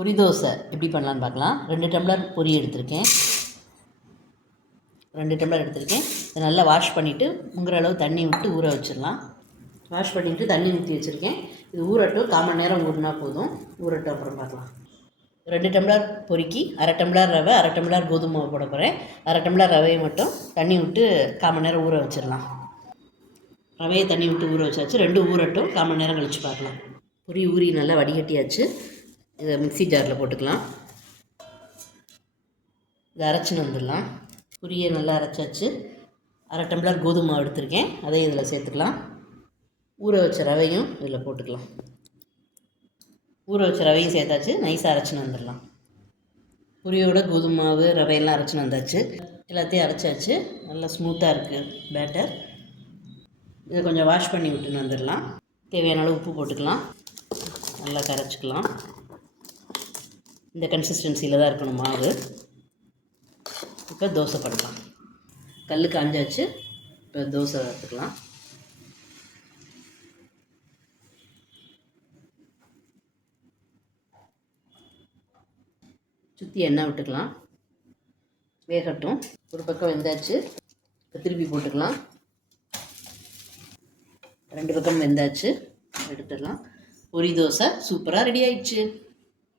பொரி தோசை எப்படி பண்ணலான்னு பார்க்கலாம். 2 டம்ளர் பொரி எடுத்திருக்கேன். 2 டம்ளர் எடுத்திருக்கேன். இதை நல்லா வாஷ் பண்ணிவிட்டு முங்குற அளவு தண்ணி விட்டு ஊற வச்சிடலாம். வாஷ் பண்ணிவிட்டு தண்ணி ஊற்றி வச்சுருக்கேன். இது ஊறட்டும், 1/4 மணி நேரம் ஊறினா போதும். ஊறட்டும், அப்புறம் பார்க்கலாம். 2 டம்ளர் பொரிக்கு 1/2 டம்ளர் ரவை, 1/2 டம்ளர் கோதுமை மாவு போட போகிறேன். 1/2 டம்ளர் ரவையை மட்டும் தண்ணி விட்டு 1/4 மணி நேரம் ஊற வச்சிடலாம். ரவையை தண்ணி விட்டு ஊற வச்சாச்சு. 2 ஊறட்டும், 1/4 மணி நேரம் கழித்து பார்க்கலாம். பொரி ஊறி நல்லா வடிகட்டியாச்சு. இதை மிக்ஸி ஜாரில் போட்டுக்கலாம். இதை அரைச்சின்னு வந்துடலாம். பொரியை நல்லா அரைச்சாச்சு. 1/2 டம்ளர் கோதுமை மாவு எடுத்திருக்கேன், அதையும் இதில் சேர்த்துக்கலாம். ஊற வச்ச ரவையும் இதில் போட்டுக்கலாம். ஊற வச்ச ரவையும் சேர்த்தாச்சு. நைஸாக அரைச்சின்னு வந்துடலாம். பொரியோட கோதுமை மாவு ரவையெல்லாம் அரைச்சின்னு வந்தாச்சு. எல்லாத்தையும் அரைச்சாச்சு. நல்லா ஸ்மூத்தாக இருக்குது பேட்டர். இதை கொஞ்சம் வாஷ் பண்ணி விட்டுன்னு வந்துடலாம். தேவையான அளவு உப்பு போட்டுக்கலாம். நல்லா கரைச்சிக்கலாம். இந்த கன்சிஸ்டன்சியில் தான் இருக்கணும் மாவு. இப்போ தோசை பண்ணலாம். கல் காஞ்சாச்சு. இப்போ தோசை வறுத்துக்கலாம். சுற்றி எண்ணெய் விட்டுக்கலாம். வேகட்டும். ஒரு பக்கம் வெந்தாச்சு. இப்போ திருப்பி போட்டுக்கலாம். 2 பக்கம் வெந்தாச்சு. எடுத்துடலாம். பொரி தோசை சூப்பராக ரெடி ஆயிடுச்சு.